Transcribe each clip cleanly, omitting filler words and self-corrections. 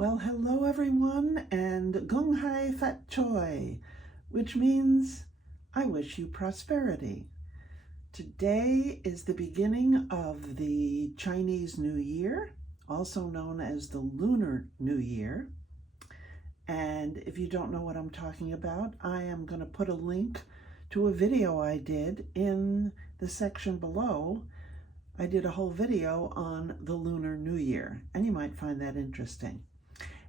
Well, hello everyone, and Gung Hai Fat Choi, which means I wish you prosperity. Today is the beginning of the Chinese New Year, also known as the Lunar New Year. And if you don't know what I'm talking about, I am going to put a link to a video I did in the section below. I did a whole video on the Lunar New Year, and you might find that interesting.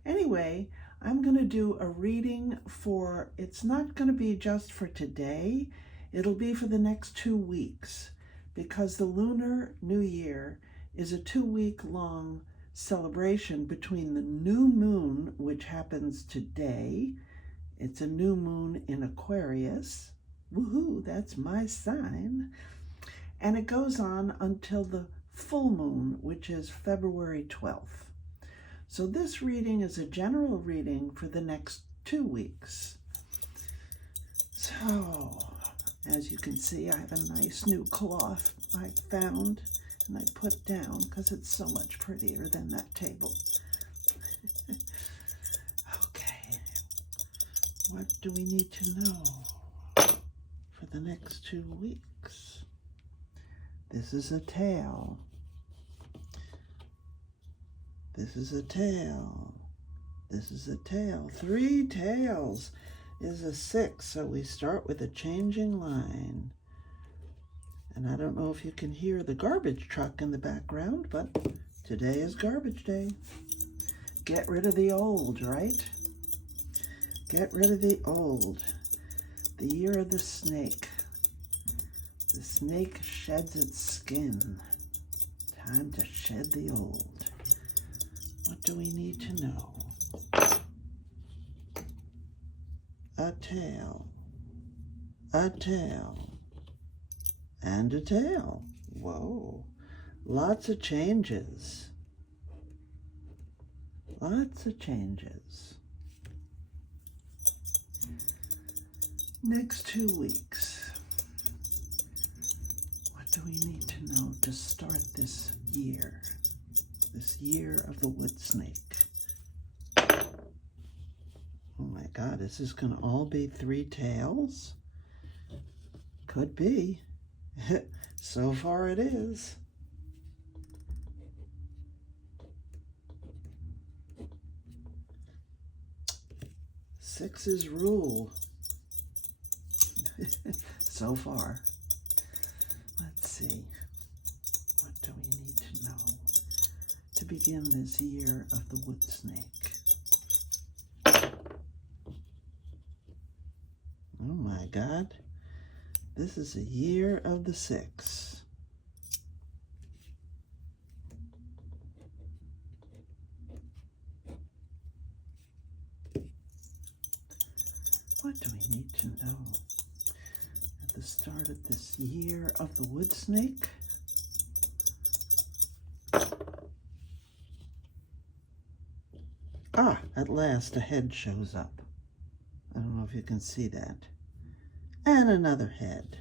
Anyway, I'm going to do a reading for, it's not going to be just for today, it'll be for the next 2 weeks, because the Lunar New Year is a 2-week long celebration between the new moon, which happens today. It's a new moon in Aquarius. Woohoo, that's my sign. And it goes on until the full moon, which is February 12th. So this reading is a general reading for the next 2 weeks. So, as you can see, I have a nice new cloth I found and I put down because it's so much prettier than that table. Okay, what do we need to know for the next 2 weeks? This is a tail. This is a tail. This is a tail. 3 tails is a 6, so we start with a changing line. And I don't know if you can hear the garbage truck in the background, but today is garbage day. Get rid of the old, right? Get rid of the old. The year of the snake. The snake sheds its skin. Time to shed the old. What do we need to know? A tail, and a tail. Whoa, lots of changes. Lots of changes. Next 2 weeks. What do we need to know to start this year? This year of the wood snake. Oh my God, is this going to all be 3 tails? Could be. So far it is. Sixes rule. So far. Let's see. What do we need to know to begin this year of the wood snake? Oh my God, this is a year of the 6. What do we need to know at the start of this year of the wood snake? Ah, at last a head shows up. I don't know if you can see that. And another head.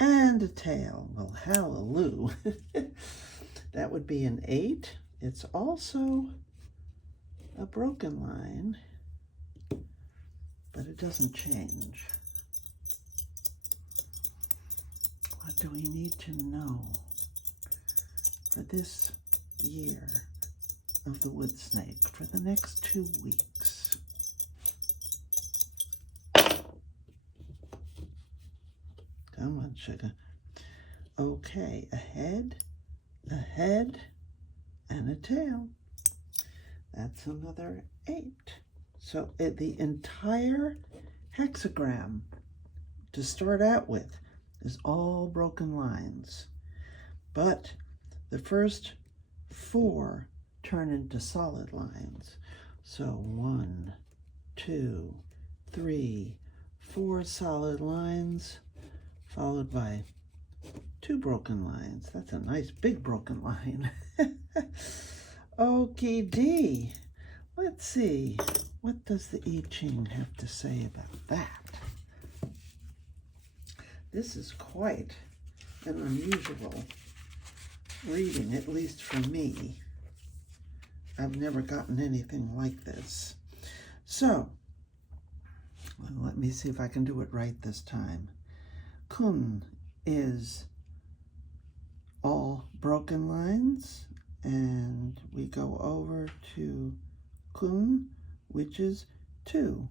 And a tail. Well, hallelujah. That would be an 8. It's also a broken line, but it doesn't change. What do we need to know for this year of the wood snake for the next 2 weeks? Come on, sugar. Okay, a head, and a tail. That's another 8. So the entire hexagram to start out with is all broken lines. But the first 4 turn into solid lines. So 1, 2, 3, 4 solid lines, followed by 2 broken lines. That's a nice big broken line. Okie dee. Let's see. What does the I Ching have to say about that? This is quite an unusual reading, at least for me. I've never gotten anything like this. So, let me see if I can do it right this time. Kun is all broken lines, and we go over to kun, which is 2.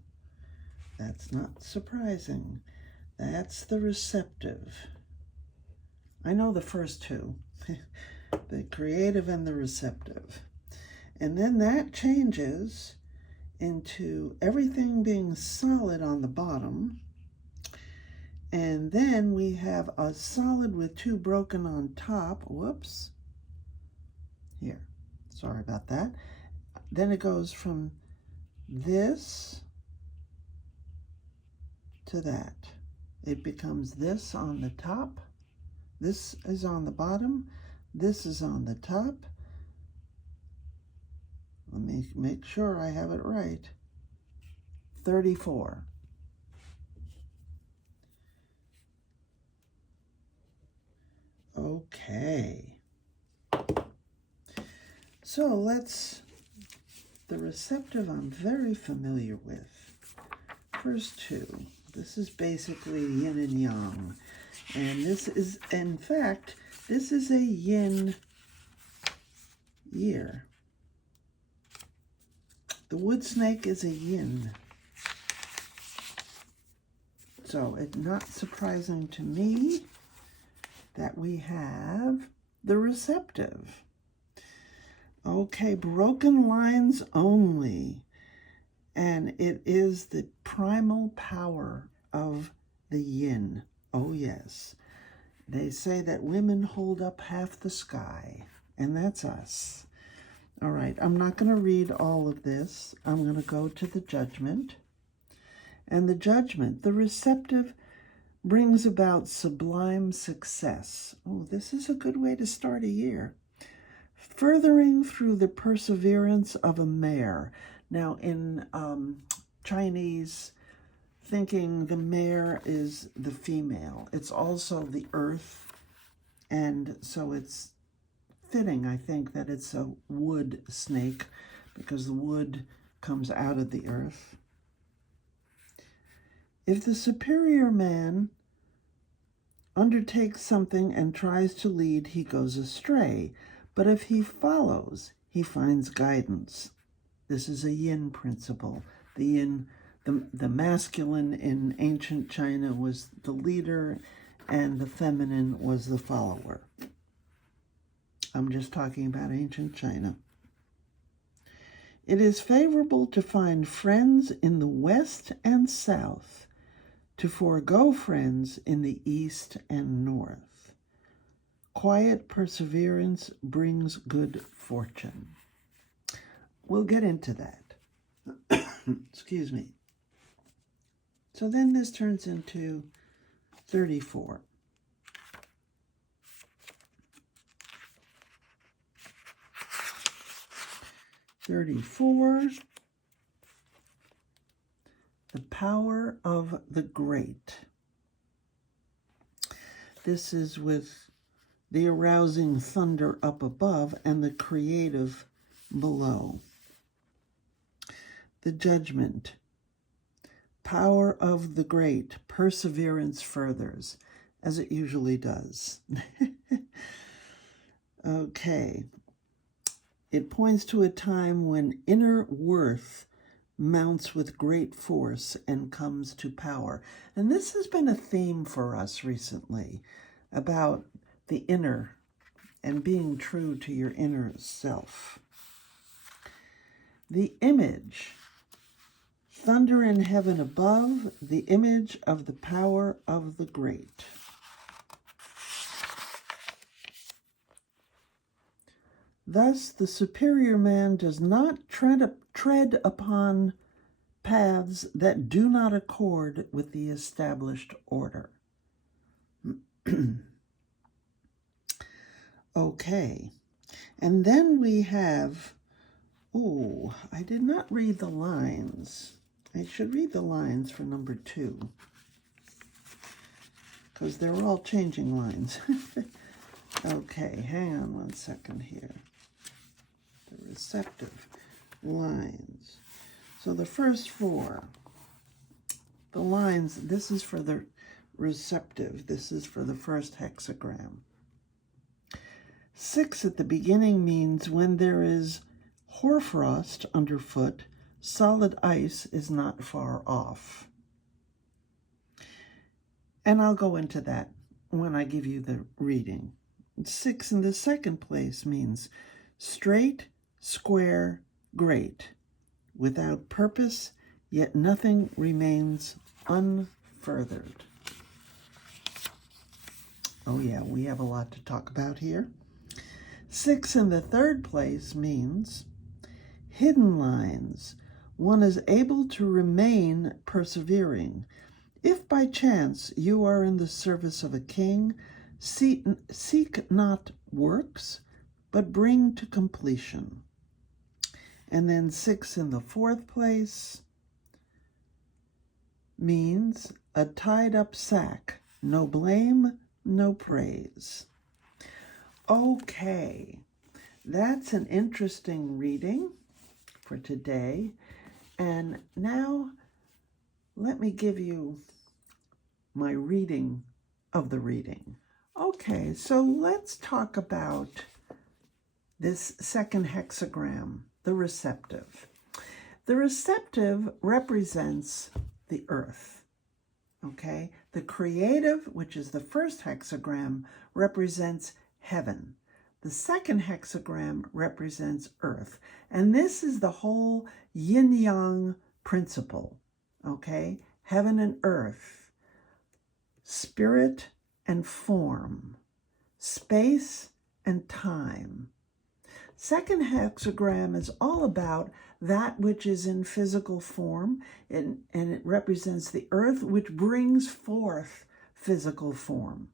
That's not surprising. That's the receptive. I know the first two, the creative and the receptive. And then that changes into everything being solid on the bottom. And then we have a solid with 2 broken on top. Whoops. Here. Sorry about that. Then it goes from this to that. It becomes this on the top. This is on the bottom. This is on the top. Let me make sure I have it right. 34. Okay. So the receptive I'm very familiar with. First 2. This is basically yin and yang. And this is, in fact, this is a yin year. The wood snake is a yin. So it's not surprising to me that we have the receptive. Okay, broken lines only. And it is the primal power of the yin. Oh yes. They say that women hold up half the sky, and that's us. All right, I'm not going to read all of this. I'm going to go to the judgment. And the judgment, the receptive, brings about sublime success. Oh, this is a good way to start a year. Furthering through the perseverance of a mare. Now, in Chinese thinking, the mare is the female. It's also the earth, and so it's fitting, I think, that it's a wood snake because the wood comes out of the earth. If the superior man undertakes something and tries to lead, he goes astray. But if he follows, he finds guidance. This is a yin principle. The yin, the masculine in ancient China was the leader, and the feminine was the follower. I'm just talking about ancient China. It is favorable to find friends in the west and south, to forego friends in the east and north. Quiet perseverance brings good fortune. We'll get into that. Excuse me. So then this turns into 34. The power of the great. This is with the arousing thunder up above and the creative below. The judgment. Power of the great. Perseverance furthers, as it usually does. Okay. It points to a time when inner worth mounts with great force and comes to power. And this has been a theme for us recently, about the inner and being true to your inner self. The image, thunder in heaven above, the image of the power of the great. Thus, the superior man does not tread upon paths that do not accord with the established order. Okay, and then we have, I did not read the lines. I should read the lines for number 2, because they're all changing lines. Okay, hang on one second here. The receptive lines. So the first four, the lines, this is for the receptive. This is for the first hexagram. 6 at the beginning means when there is hoarfrost underfoot, solid ice is not far off. And I'll go into that when I give you the reading. 6 in the second place means straight, square, great, without purpose, yet nothing remains unfurthered. Oh yeah, we have a lot to talk about here. 6 in the third place means hidden lines. One is able to remain persevering. If by chance you are in the service of a king, seek not works, but bring to completion. And then 6 in the fourth place means a tied up sack, no blame, no praise. Okay, that's an interesting reading for today. And now let me give you my reading of the reading. Okay, so let's talk about this second hexagram, the receptive. The receptive represents the earth, okay? The creative, which is the first hexagram, represents heaven. The second hexagram represents earth. And this is the whole yin-yang principle, okay? Heaven and earth, spirit and form, space and time. Second hexagram is all about that which is in physical form, and it represents the earth, which brings forth physical form.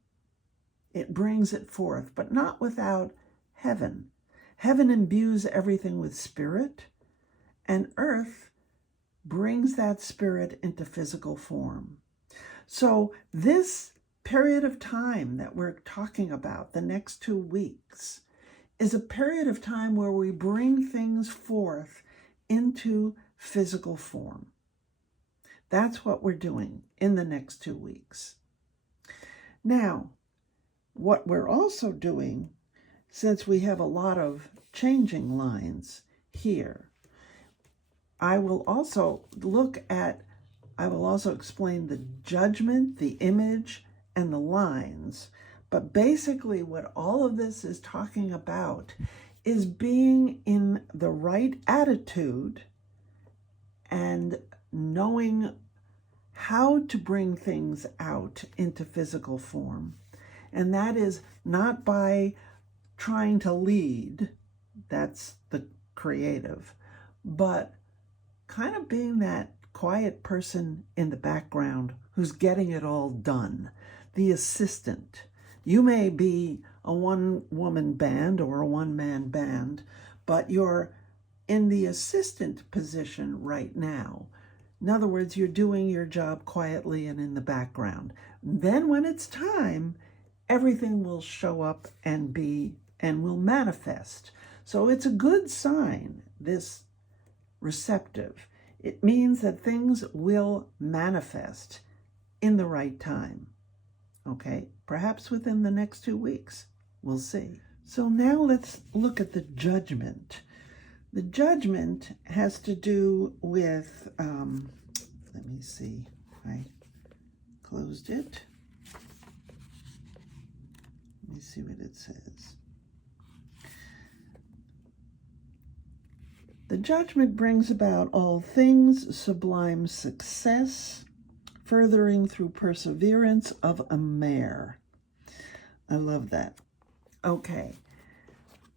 It brings it forth, but not without heaven. Heaven imbues everything with spirit, and earth brings that spirit into physical form. So this period of time that we're talking about, the next 2 weeks, is a period of time where we bring things forth into physical form. That's what we're doing in the next 2 weeks. Now, what we're also doing, since we have a lot of changing lines here, I will also explain the judgment, the image, and the lines. But basically what all of this is talking about is being in the right attitude and knowing how to bring things out into physical form. And that is not by trying to lead, that's the creative, but kind of being that quiet person in the background who's getting it all done, the assistant. You may be a one-woman band or a one-man band, but you're in the assistant position right now. In other words, you're doing your job quietly and in the background. Then when it's time, everything will show up and will manifest. So it's a good sign, this receptive. It means that things will manifest in the right time. Okay, perhaps within the next 2 weeks. We'll see. So now let's look at the judgment. The judgment has to do with, let me see, I closed it. Let me see what it says. The judgment brings about all things, sublime success, furthering through perseverance of a mare. I love that. Okay.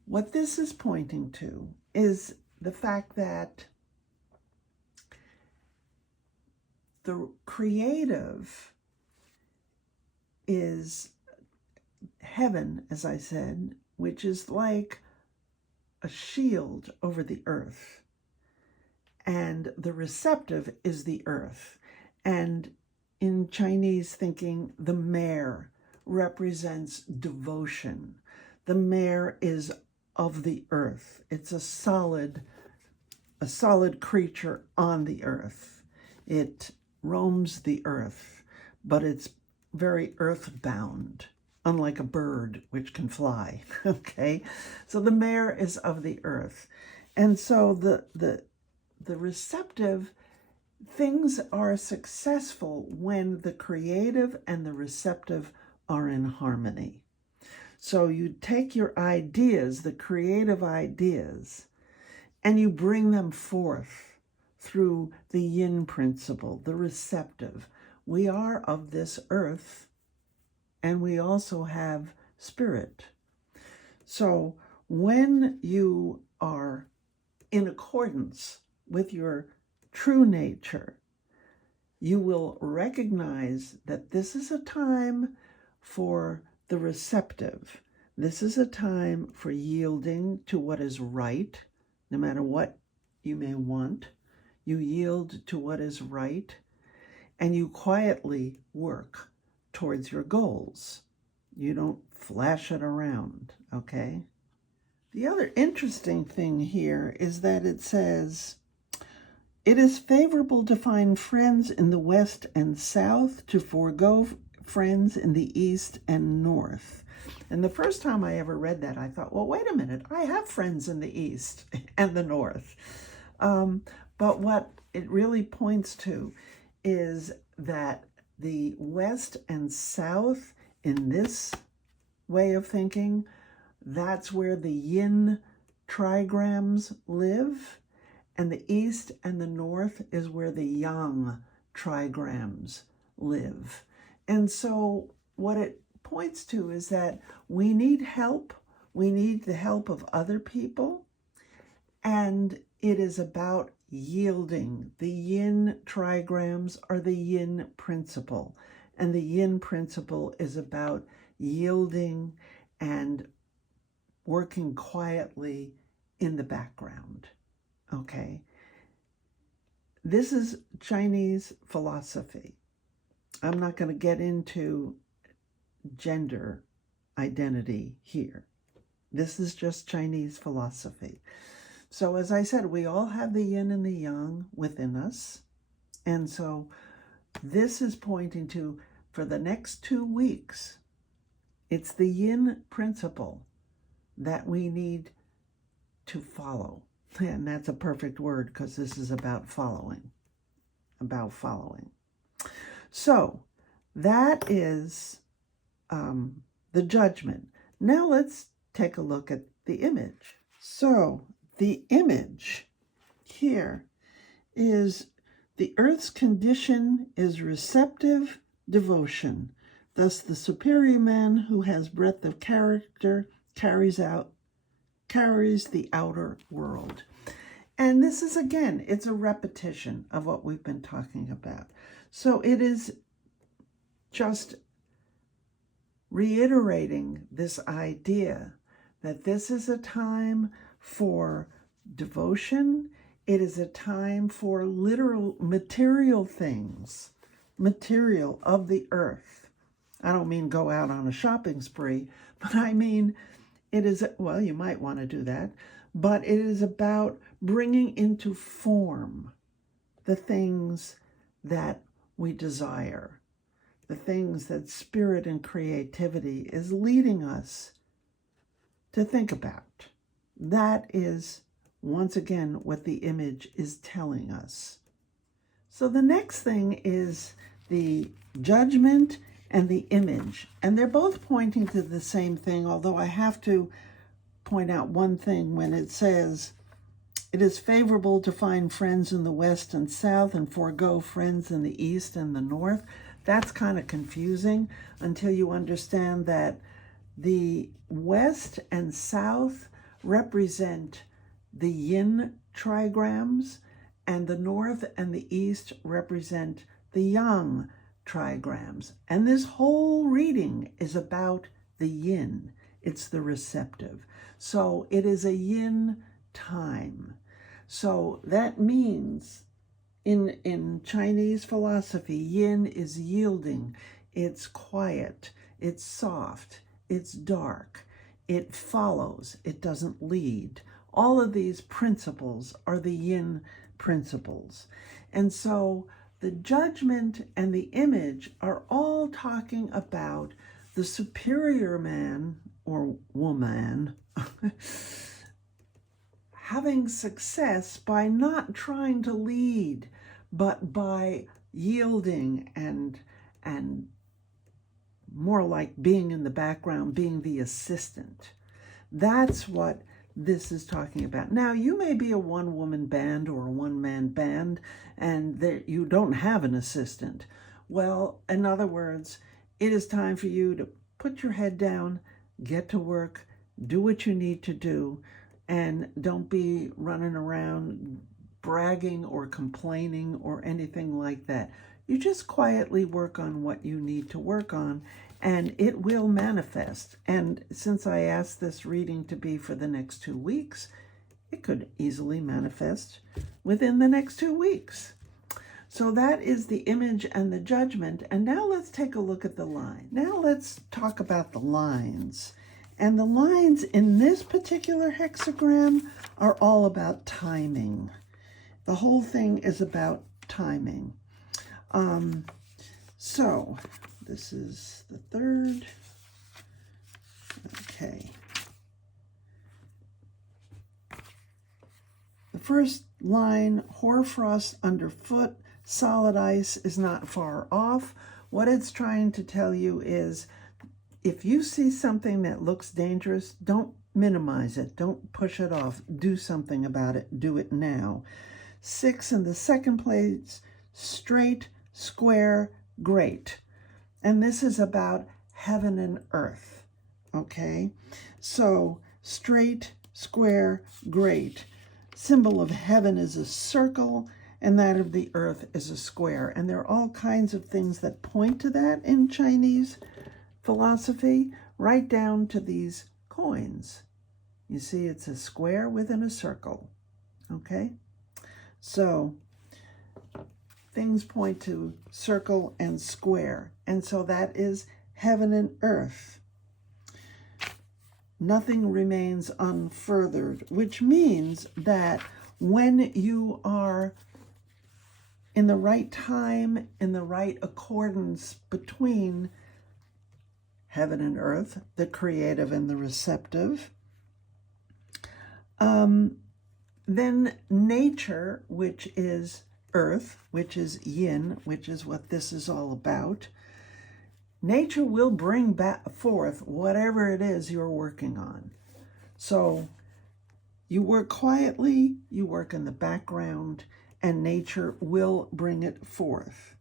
What this is pointing to is the fact that the creative is heaven, as I said, which is like a shield over the earth. And the receptive is the earth. And in Chinese thinking, the mare represents devotion. The mare is of the earth. It's a solid creature on the earth. It roams the earth, but it's very earthbound, unlike a bird which can fly. Okay, so the mare is of the earth, and so the receptive things are successful when the creative and the receptive are in harmony. So you take your ideas, the creative ideas, and you bring them forth through the yin principle, the receptive. We are of this earth, and we also have spirit. So when you are in accordance with your true nature, you will recognize that this is a time for the receptive. This is a time for yielding to what is right, no matter what you may want. You yield to what is right, and you quietly work towards your goals. You don't flash it around, okay? The other interesting thing here is that it says, it is favorable to find friends in the west and south, to forego friends in the east and north. And the first time I ever read that, I thought, well, wait a minute, I have friends in the east and the north. But what it really points to is that the west and south, in this way of thinking, that's where the yin trigrams live, and the east and the north is where the yang trigrams live. And so what it points to is that we need help. We need the help of other people. And it is about yielding. The yin trigrams are the yin principle. And the yin principle is about yielding and working quietly in the background. Okay? This is Chinese philosophy. I'm not going to get into gender identity here. This is just Chinese philosophy. So as I said, we all have the yin and the yang within us. And so this is pointing to, for the next 2 weeks, it's the yin principle that we need to follow. And that's a perfect word, because this is about following. So that is the judgment. Now let's take a look at the image. So the image here is the earth's condition is receptive devotion. Thus the superior man who has breadth of character carries the outer world. And this is, again, it's a repetition of what we've been talking about. So it is just reiterating this idea that this is a time for devotion. It is a time for literal material things, material of the earth. I don't mean go out on a shopping spree, but I mean it is, well, you might want to do that, but it is about bringing into form the things that we desire, the things that spirit and creativity is leading us to think about. That is, once again, what the image is telling us. So the next thing is the judgment and the image. And they're both pointing to the same thing, although I have to point out one thing when it says, it is favorable to find friends in the west and south and forego friends in the east and the north. That's kind of confusing until you understand that the west and south represent the yin trigrams, and the north and the east represent the yang trigrams. And this whole reading is about the yin. It's the receptive. So it is a yin time. So that means in Chinese philosophy, yin is yielding. It's quiet. It's soft. It's dark. It follows, it doesn't lead. All of these principles are the yin principles. And so the judgment and the image are all talking about the superior man or woman having success by not trying to lead, but by yielding and more like being in the background, being the assistant. That's what this is talking about. Now, you may be a one-woman band or a one-man band, and you don't have an assistant. Well, in other words, it is time for you to put your head down, get to work, do what you need to do, and don't be running around bragging or complaining or anything like that. You just quietly work on what you need to work on, and it will manifest. And since I asked this reading to be for the next 2 weeks, it could easily manifest within the next 2 weeks. So that is the image and the judgment. And now let's take a look at the line. Now let's talk about the lines. And the lines in this particular hexagram are all about timing. The whole thing is about timing. So this is the third. Okay. The first line, hoarfrost underfoot, solid ice is not far off. What it's trying to tell you is, if you see something that looks dangerous, don't minimize it. Don't push it off. Do something about it. Do it now. 6 in the second place, straight, square, great. And this is about heaven and earth. Okay? So, straight, square, great. Symbol of heaven is a circle, and that of the earth is a square. And there are all kinds of things that point to that in Chinese philosophy, right down to these coins. You see, it's a square within a circle. Okay? So, things point to circle and square. And so that is heaven and earth. Nothing remains unfurthered, which means that when you are in the right time, in the right accordance between heaven and earth, the creative and the receptive, then nature, which is earth, which is yin, which is what this is all about, nature will bring back forth whatever it is you're working on. So you work quietly, you work in the background, and nature will bring it forth.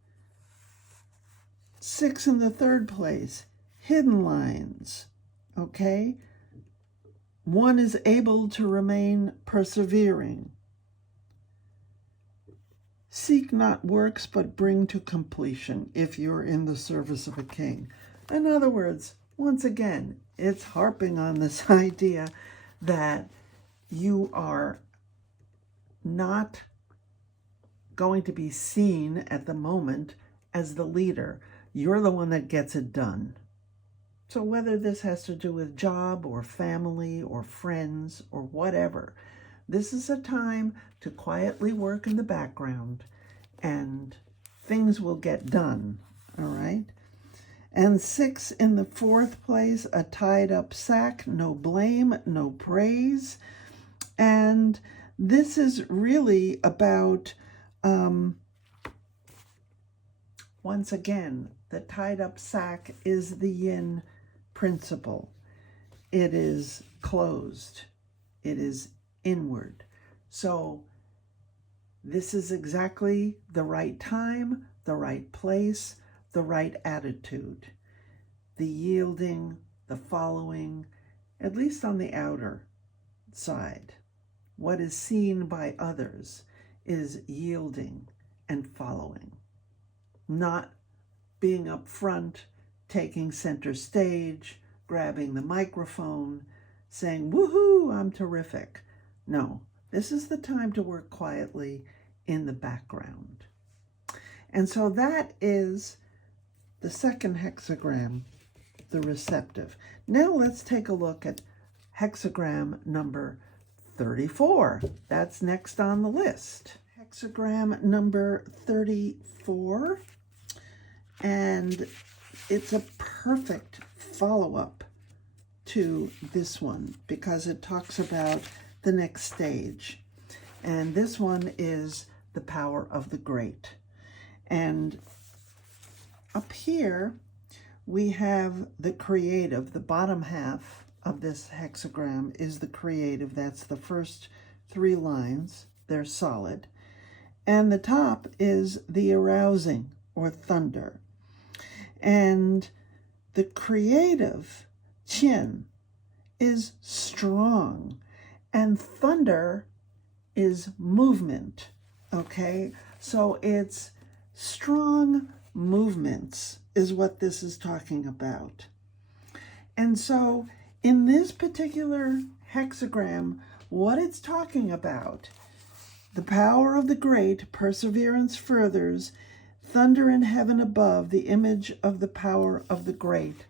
6 in the third place, hidden lines. Okay? 1 is able to remain persevering. Seek not works, but bring to completion if you're in the service of a king. In other words, once again, it's harping on this idea that you are not going to be seen at the moment as the leader. You're the one that gets it done. So whether this has to do with job or family or friends or whatever, this is a time to quietly work in the background and things will get done, all right? And 6 in the fourth place, a tied up sack, no blame, no praise. And this is really about, once again, the tied up sack is the yin principle. It is closed. It is inward. So this is exactly the right time, the right place, the right attitude. The yielding, the following, at least on the outer side. What is seen by others is yielding and following. Not being up front, taking center stage, grabbing the microphone, saying, woohoo, I'm terrific. No, this is the time to work quietly in the background. And so that is the second hexagram, the receptive. Now let's take a look at hexagram number 34. That's next on the list. Hexagram number 34, and it's a perfect follow-up to this one because it talks about the next stage. And this one is the power of the great. And up here, we have the creative. The bottom half of this hexagram is the creative. That's the first 3 lines. They're solid. And the top is the arousing or thunder. And the creative, Qin, is strong. And thunder is movement. Okay? So it's strong movements is what this is talking about. And so in this particular hexagram, what it's talking about, the power of the great, perseverance furthers, thunder in heaven above, the image of the power of the great.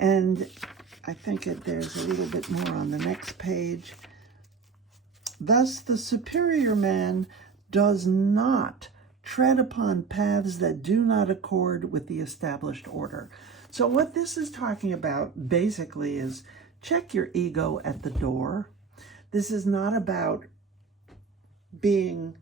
And I think there's a little bit more on the next page. Thus the superior man does not tread upon paths that do not accord with the established order. So what this is talking about basically is check your ego at the door. This is not about being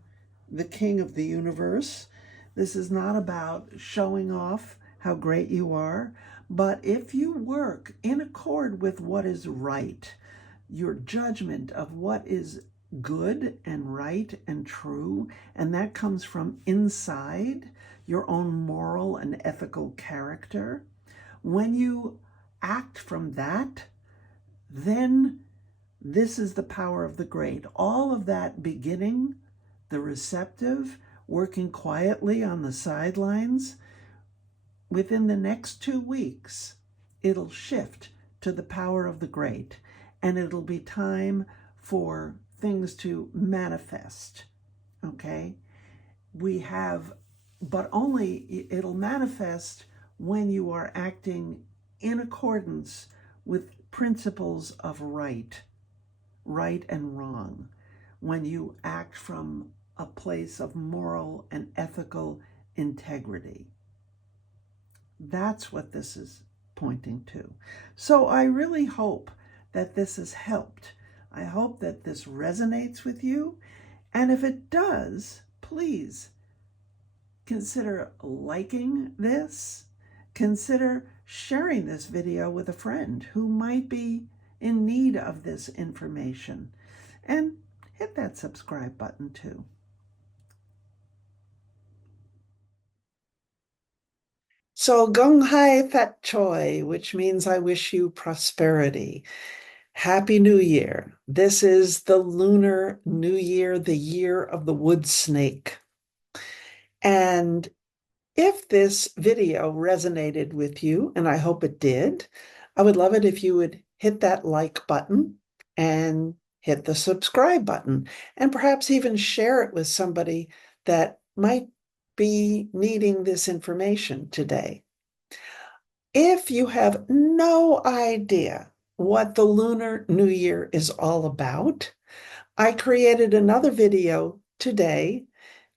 the king of the universe. This is not about showing off how great you are. But if you work in accord with what is right, your judgment of what is good and right and true, and that comes from inside your own moral and ethical character, when you act from that, then this is the power of the great. All of that beginning, the receptive, working quietly on the sidelines, within the next 2 weeks, it'll shift to the power of the great, and it'll be time for things to manifest, okay? But only it'll manifest when you are acting in accordance with principles of right and wrong, when you act from a place of moral and ethical integrity. That's what this is pointing to. So I really hope that this has helped. I hope that this resonates with you. And if it does, please consider liking this. Consider sharing this video with a friend who might be in need of this information. And hit that subscribe button too. So Gong Hai Fat Choi, which means I wish you prosperity. Happy New Year. This is the Lunar New Year, the year of the wood snake. And if this video resonated with you, and I hope it did, I would love it if you would hit that like button and hit the subscribe button, and perhaps even share it with somebody that might be needing this information today. If you have no idea what the Lunar New Year is all about, I created another video today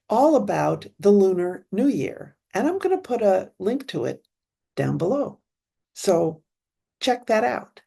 all about the Lunar New Year, and I'm going to put a link to it down below. So check that out.